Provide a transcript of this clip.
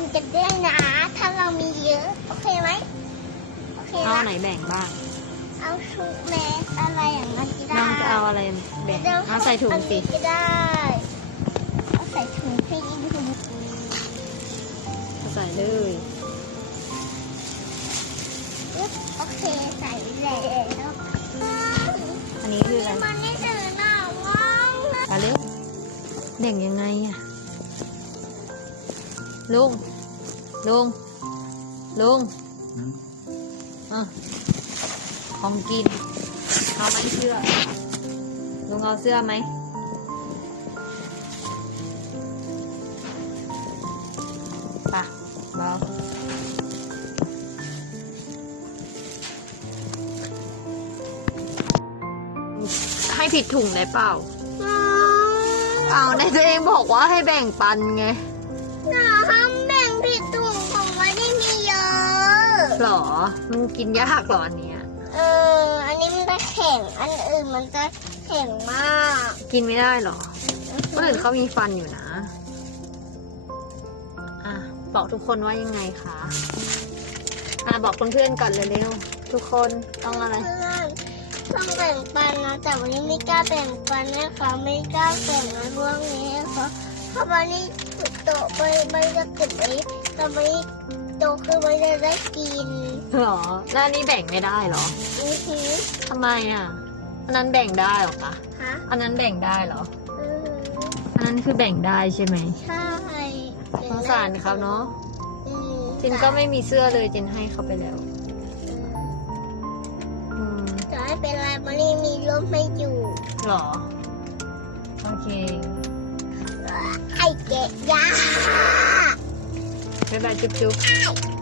นกันด้วยนะ ถ้าเรามีเยอะ โอเคไหมโอเคเอานะไหนแบ่งบ้างเอาชุดแมสอะไรอย่างนั้นก็ได้น้องจะเอาอะไรแบ่งเอาใส่ถุงสิอันนี้ก็ได้เอาใส่ถุงพี่ดิถุงเอาใส่เลยปึ๊บโอเคใส่แล้วอันนี้คืออะไรมันนี่ถือหน้าว่างนะมาเร็วแบ่งยังไงอะ ลุง ลุง ลุงอะของกิน เอาไหมเสื้อ ลุงเอาเสื้อไหมไปะเบาให้ผิดถุงได้เปล่า เอาในตัวเองบอกว่าให้แบ่งปันไง หนาห้ามแบ่งผิดถุงของไม่ได้มีเยอะ หรอ มันกินยากเหรออันเนี้ย เออ อันนี้มันจะแข็ง อันอื่นมันจะแข็งมากกินไม่ได้หรอคนอื่นเขามีฟันอยู่นะ อะ บอกทุกคนว่ายังไงคะ อะ บอกเพื่อนๆก่อนเร็วๆ ทุกคนต้องอะไร เพื่อนต้องแบ่งปันนะ แต่วันนี้ไม่กล้าแบ่งปันนะคะไม่กล้าแบ่งในเรื่องนี้นะคะเพราะวันนี้โต ไปไม่จะเก็บไว้แต่วันนี้โตคือไม่ได้ได้กินหรอแล้วอันนี้แบ่งไม่ได้เหรออือหือทำไมอะ อันนั้นแบ่งได้เหรอคะ ฮะอันนั้นแบ่งได้เหรอ อือหืออันนั้นคือแบ่งได้ใช่ไหมใช่สงสารเขาเนาะ อืมจินก็ไม่มีเสื้อเลยจินให้เขาไปแล้ว อืมจะไม่เป็นไรวันนี้มีร่มไม่อยู่ หรอ โอเค ไอ้เกะยา 拜拜，啾啾。